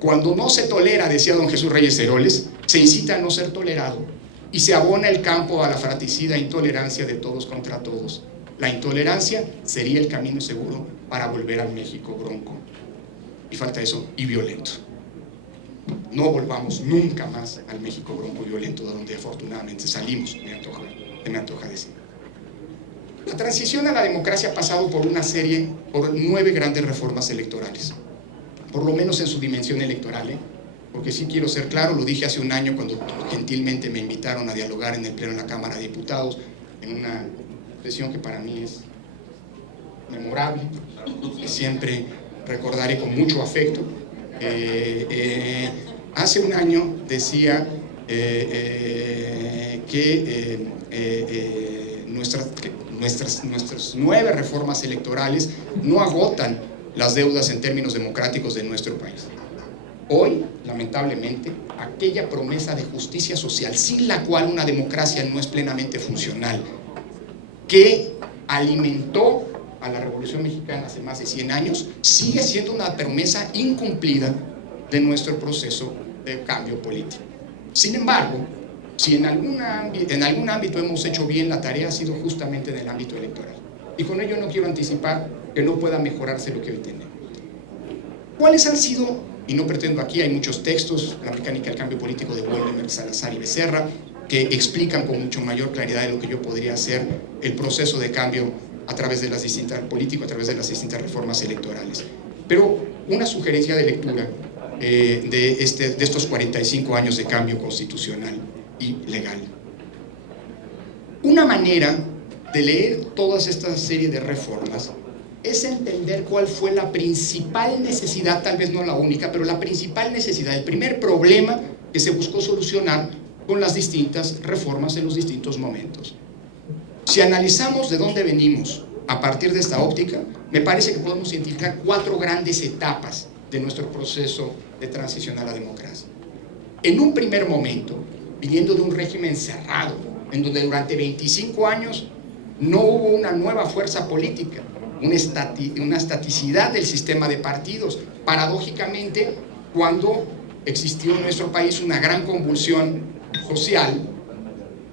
Cuando no se tolera, decía don Jesús Reyes Heroles, se incita a no ser tolerado y se abona el campo a la fratricida intolerancia de todos contra todos. La intolerancia sería el camino seguro para volver al México bronco. Y falta eso, y violento. No volvamos nunca más al México bronco y violento, de donde afortunadamente salimos, me antoja decir. La transición a la democracia ha pasado por 9 grandes reformas electorales, por lo menos en su dimensión electoral, porque sí quiero ser claro, lo dije hace un año cuando gentilmente me invitaron a dialogar en el Pleno de la Cámara de Diputados, en una sesión que para mí es memorable, que siempre recordaré con mucho afecto. Hace un año decía que nuestras 9 reformas electorales no agotan las deudas en términos democráticos de nuestro país. Hoy, lamentablemente, aquella promesa de justicia social, sin la cual una democracia no es plenamente funcional, que alimentó a la Revolución Mexicana hace más de 100 años, sigue siendo una promesa incumplida de nuestro proceso de cambio político. Sin embargo, si en algún ámbito hemos hecho bien, la tarea ha sido justamente en el ámbito electoral. Y con ello no quiero anticipar que no pueda mejorarse lo que hoy tenemos. ¿Cuáles han sido, y no pretendo aquí, hay muchos textos, La mecánica del cambio político de Woldemer, Salazar y Becerra, que explican con mucho mayor claridad de lo que yo podría hacer el proceso de cambio a través de las distintas reformas electorales? Pero una sugerencia de lectura de estos 45 años de cambio constitucional y legal. Una manera de leer toda esta serie de reformas es entender cuál fue la principal necesidad, tal vez no la única, pero la principal necesidad, el primer problema que se buscó solucionar con las distintas reformas en los distintos momentos. Si analizamos de dónde venimos a partir de esta óptica, me parece que podemos identificar 4 grandes etapas de nuestro proceso de transición a la democracia. En un primer momento, viniendo de un régimen cerrado, en donde durante 25 años no hubo una nueva fuerza política, una estaticidad del sistema de partidos. Paradójicamente, cuando existió en nuestro país una gran convulsión social,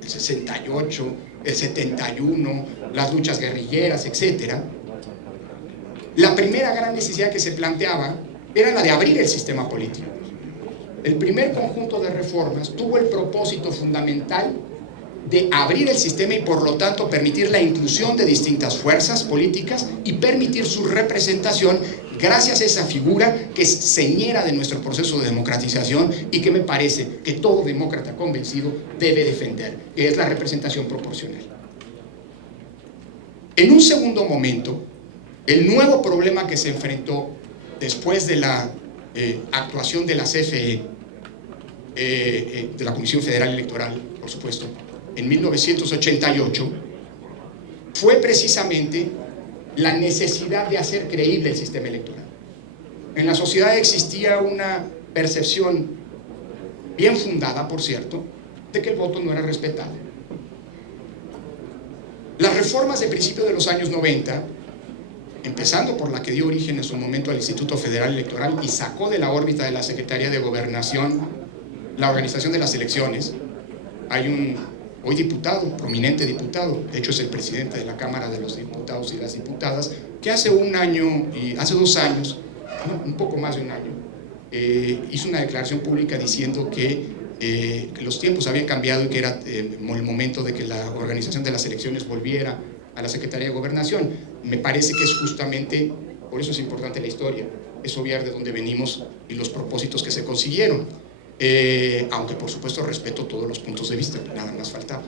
el 68, el 71, las luchas guerrilleras, etc., la primera gran necesidad que se planteaba era la de abrir el sistema político. El primer conjunto de reformas tuvo el propósito fundamental de abrir el sistema y por lo tanto permitir la inclusión de distintas fuerzas políticas y permitir su representación gracias a esa figura que es señera de nuestro proceso de democratización y que me parece que todo demócrata convencido debe defender, que es la representación proporcional. En un segundo momento, el nuevo problema que se enfrentó después de la actuación de la CFE, de la Comisión Federal Electoral, por supuesto, en 1988, fue precisamente la necesidad de hacer creíble el sistema electoral. En la sociedad existía una percepción bien fundada, por cierto, de que el voto no era respetado. Las reformas de principio de los años 90, empezando por la que dio origen en su momento al Instituto Federal Electoral y sacó de la órbita de la Secretaría de Gobernación la organización de las elecciones. Hay un hoy diputado, prominente diputado, de hecho es el presidente de la Cámara de los Diputados y las Diputadas, que hace 1 año y hace 2 años, no, un poco más de 1 año, hizo una declaración pública diciendo que los tiempos habían cambiado y que era el momento de que la organización de las elecciones volviera a la Secretaría de Gobernación. Me parece que es justamente, por eso es importante la historia, es obviar de dónde venimos y los propósitos que se consiguieron. Aunque por supuesto respeto todos los puntos de vista, nada más faltaba.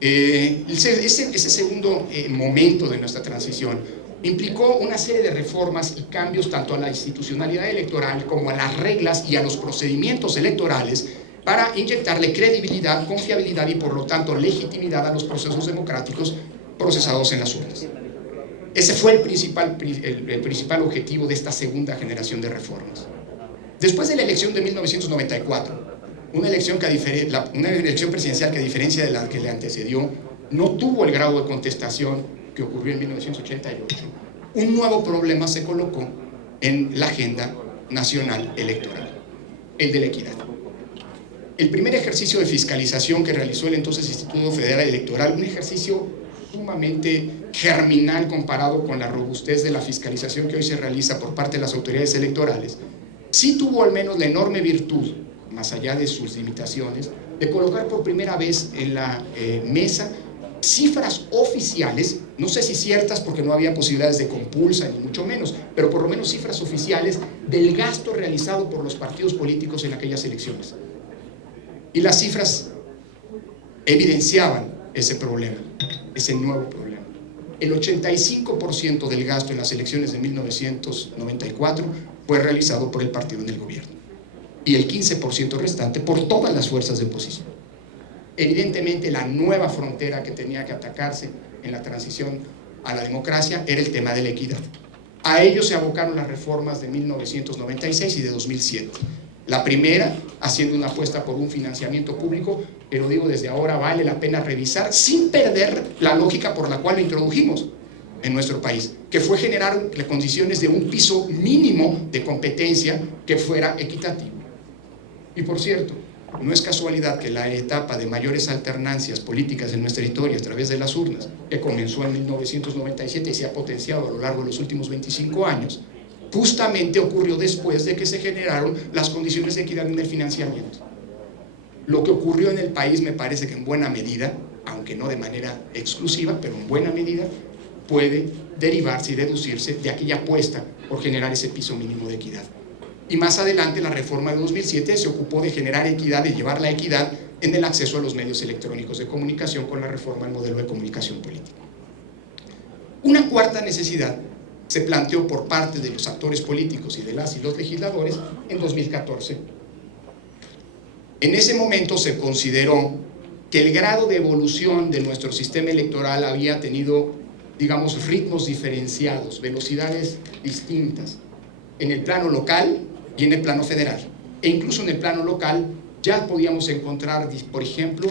Ese segundo momento de nuestra transición implicó una serie de reformas y cambios tanto a la institucionalidad electoral como a las reglas y a los procedimientos electorales para inyectarle credibilidad, confiabilidad y por lo tanto legitimidad a los procesos democráticos procesados en las urnas. Ese fue el principal objetivo de esta segunda generación de reformas. Después de la elección de 1994, una elección presidencial que a diferencia de la que le antecedió, no tuvo el grado de contestación que ocurrió en 1988, un nuevo problema se colocó en la agenda nacional electoral. el de la equidad. El primer ejercicio de fiscalización que realizó el entonces Instituto Federal Electoral, un ejercicio sumamente germinal comparado con la robustez de la fiscalización que hoy se realiza por parte de las autoridades electorales, sí tuvo al menos la enorme virtud, más allá de sus limitaciones, de colocar por primera vez en la mesa cifras oficiales, no sé si ciertas porque no había posibilidades de compulsa ni mucho menos, pero por lo menos cifras oficiales del gasto realizado por los partidos políticos en aquellas elecciones. Y las cifras evidenciaban ese problema, ese nuevo problema. El 85% del gasto en las elecciones de 1994 fue realizado por el partido en el gobierno y el 15% restante por todas las fuerzas de oposición. Evidentemente, la nueva frontera que tenía que atacarse en la transición a la democracia era el tema de la equidad. A ello se abocaron las reformas de 1996 y de 2007. La primera, haciendo una apuesta por un financiamiento público, pero digo, desde ahora vale la pena revisar, sin perder la lógica por la cual lo introdujimos en nuestro país, que fue generar las condiciones de un piso mínimo de competencia que fuera equitativo. Y por cierto, no es casualidad que la etapa de mayores alternancias políticas en nuestra historia a través de las urnas, que comenzó en 1997 y se ha potenciado a lo largo de los últimos 25 años, justamente ocurrió después de que se generaron las condiciones de equidad en el financiamiento. Lo que ocurrió en el país me parece que en buena medida, aunque no de manera exclusiva, pero en buena medida, puede derivarse y deducirse de aquella apuesta por generar ese piso mínimo de equidad. Y más adelante la reforma de 2007 se ocupó de generar equidad, de llevar la equidad en el acceso a los medios electrónicos de comunicación con la reforma del modelo de comunicación política. Una cuarta necesidad se planteó por parte de los actores políticos y de las y los legisladores en 2014. En ese momento se consideró que el grado de evolución de nuestro sistema electoral había tenido, digamos, ritmos diferenciados, velocidades distintas, en el plano local y en el plano federal. E incluso en el plano local ya podíamos encontrar, por ejemplo,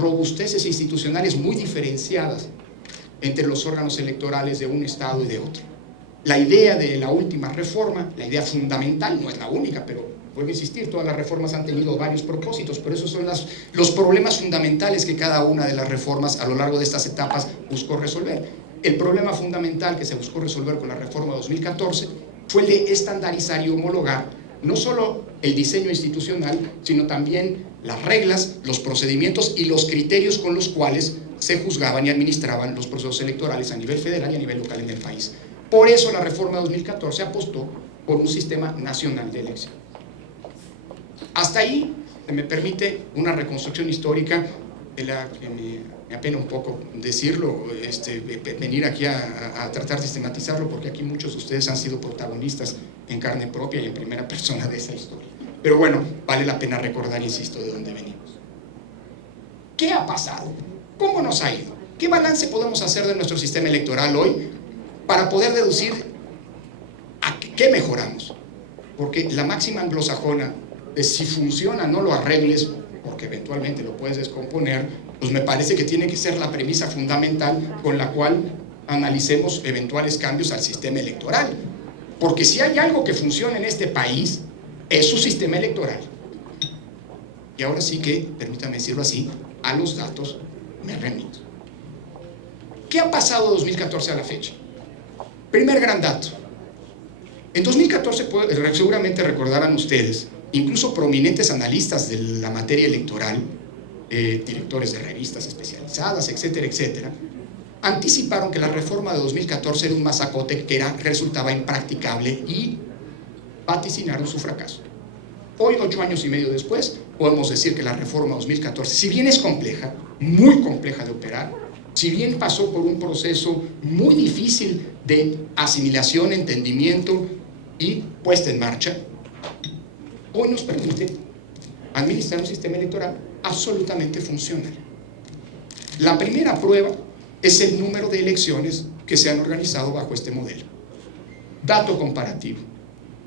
robusteces institucionales muy diferenciadas entre los órganos electorales de un estado y de otro. La idea de la última reforma, la idea fundamental, no es la única, pero vuelvo a insistir, todas las reformas han tenido varios propósitos, pero esos son los problemas fundamentales que cada una de las reformas a lo largo de estas etapas buscó resolver. El problema fundamental que se buscó resolver con la reforma 2014 fue el de estandarizar y homologar no solo el diseño institucional, sino también las reglas, los procedimientos y los criterios con los cuales se juzgaban y administraban los procesos electorales a nivel federal y a nivel local en el país. Por eso la reforma 2014 apostó por un sistema nacional de elección. Hasta ahí, se me permite una reconstrucción histórica de la que me apena un poco decirlo, venir aquí a tratar de sistematizarlo, porque aquí muchos de ustedes han sido protagonistas en carne propia y en primera persona de esa historia. Pero bueno, vale la pena recordar, insisto, de dónde venimos. ¿Qué ha pasado? ¿Cómo nos ha ido? ¿Qué balance podemos hacer de nuestro sistema electoral hoy para poder deducir a qué mejoramos? Porque la máxima anglosajona de si funciona no lo arregles, porque eventualmente lo puedes descomponer, pues me parece que tiene que ser la premisa fundamental con la cual analicemos eventuales cambios al sistema electoral. Porque si hay algo que funciona en este país, es su sistema electoral. Y ahora sí que, permítame decirlo así, a los datos me remito. ¿Qué ha pasado de 2014 a la fecha? Primer gran dato. En 2014, seguramente recordarán ustedes, incluso prominentes analistas de la materia electoral, directores de revistas especializadas, etcétera, etcétera, anticiparon que la reforma de 2014 era un masacote que resultaba impracticable y vaticinaron su fracaso. Hoy, 8 años y medio después, podemos decir que la reforma 2014, si bien es compleja, muy compleja de operar, si bien pasó por un proceso muy difícil de asimilación, entendimiento y puesta en marcha, hoy nos permite administrar un sistema electoral absolutamente funcional. La primera prueba es el número de elecciones que se han organizado bajo este modelo. Dato comparativo.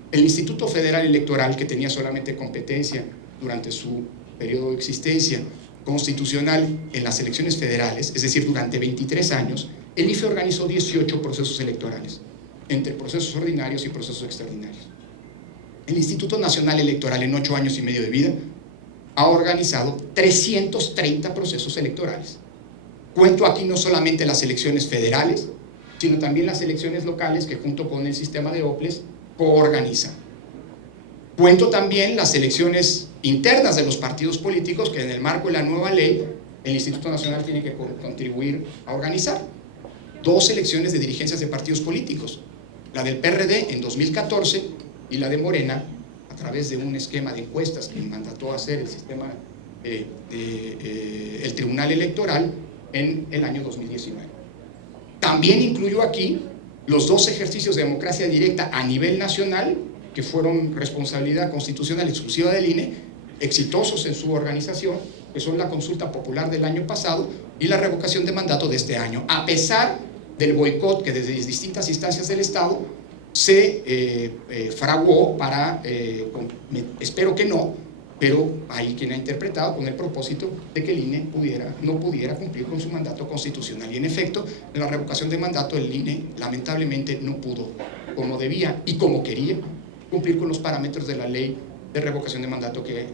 El Instituto Federal Electoral, que tenía solamente competencia durante su periodo de existencia constitucional en las elecciones federales, es decir, durante 23 años, el IFE organizó 18 procesos electorales, entre procesos ordinarios y procesos extraordinarios. El Instituto Nacional Electoral en 8 años y medio de vida ha organizado 330 procesos electorales. Cuento aquí no solamente las elecciones federales, sino también las elecciones locales que junto con el sistema de OPLES coorganizan. Cuento también las elecciones internas de los partidos políticos que en el marco de la nueva ley el Instituto Nacional tiene que contribuir a organizar. 2 elecciones de dirigencias de partidos políticos, la del PRD en 2014 y la de Morena a través de un esquema de encuestas que mandató a hacer el sistema el Tribunal Electoral en el año 2019. También incluyo aquí los 2 ejercicios de democracia directa a nivel nacional que fueron responsabilidad constitucional exclusiva del INE, exitosos en su organización, que son la consulta popular del año pasado y la revocación de mandato de este año, a pesar del boicot que desde distintas instancias del Estado se fraguó para, espero que no, pero hay quien ha interpretado con el propósito de que el INE no pudiera cumplir con su mandato constitucional. Y en efecto, en la revocación de mandato el INE lamentablemente no pudo, como debía y como quería, cumplir con los parámetros de la ley de revocación de mandato que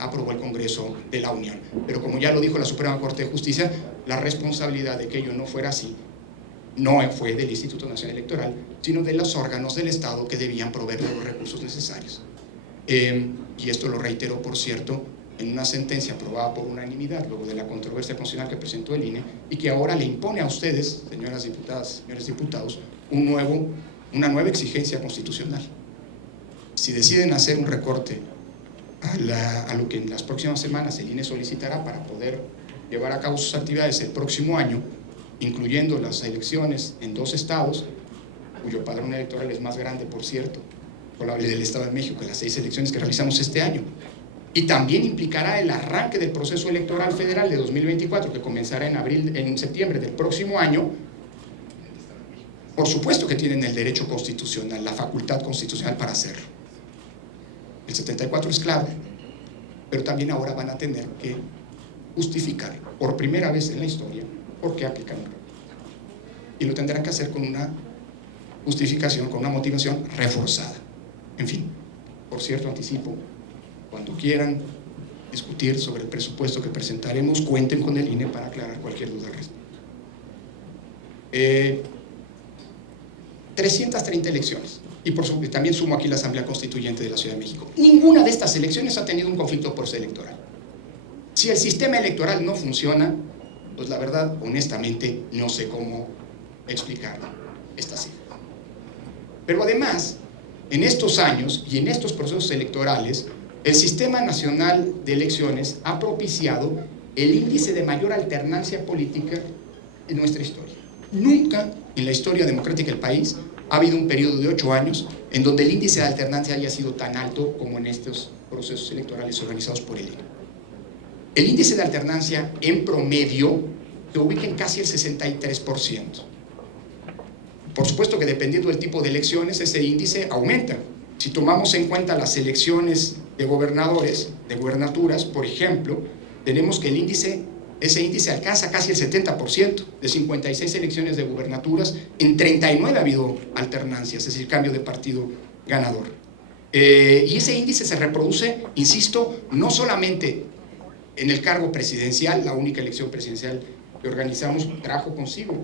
aprobó el Congreso de la Unión. Pero como ya lo dijo la Suprema Corte de Justicia, la responsabilidad de que ello no fuera así no fue del Instituto Nacional Electoral, sino de los órganos del Estado que debían proveer los recursos necesarios. Y esto lo reitero, por cierto, en una sentencia aprobada por unanimidad luego de la controversia constitucional que presentó el INE y que ahora le impone a ustedes, señoras diputadas, señores diputados, una nueva exigencia constitucional. Si deciden hacer un recorte a lo que en las próximas semanas el INE solicitará para poder llevar a cabo sus actividades el próximo año, incluyendo las elecciones en 2 estados, cuyo padrón electoral es más grande, por cierto, probable del Estado de México, que las 6 elecciones que realizamos este año, y también implicará el arranque del proceso electoral federal de 2024, que comenzará en septiembre del próximo año. Por supuesto que tienen el derecho constitucional, la facultad constitucional para hacerlo. El 74 es claro, pero también ahora van a tener que justificar por primera vez en la historia por qué aplican un recorte. Y lo tendrán que hacer con una justificación, con una motivación reforzada. En fin, por cierto, anticipo, cuando quieran discutir sobre el presupuesto que presentaremos, cuenten con el INE para aclarar cualquier duda al respecto. 330 elecciones, y por supuesto también sumo aquí la Asamblea Constituyente de la Ciudad de México. Ninguna de estas elecciones ha tenido un conflicto postelectoral. Si el sistema electoral no funciona, pues la verdad, honestamente, no sé cómo explicar esta cifra. Pero además, en estos años y en estos procesos electorales, el Sistema Nacional de Elecciones ha propiciado el índice de mayor alternancia política en nuestra historia. Nunca en la historia democrática del país ha habido un periodo de 8 años en donde el índice de alternancia haya sido tan alto como en estos procesos electorales organizados por el INE. El índice de alternancia en promedio se ubica en casi el 63%. Por supuesto que dependiendo del tipo de elecciones, ese índice aumenta. Si tomamos en cuenta las elecciones de gobernadores, de gubernaturas, por ejemplo, tenemos que ese índice alcanza casi el 70%. De 56 elecciones de gubernaturas, en 39 ha habido alternancias, es decir, cambio de partido ganador. Y ese índice se reproduce, insisto, no solamente en el cargo presidencial. La única elección presidencial que organizamos trajo consigo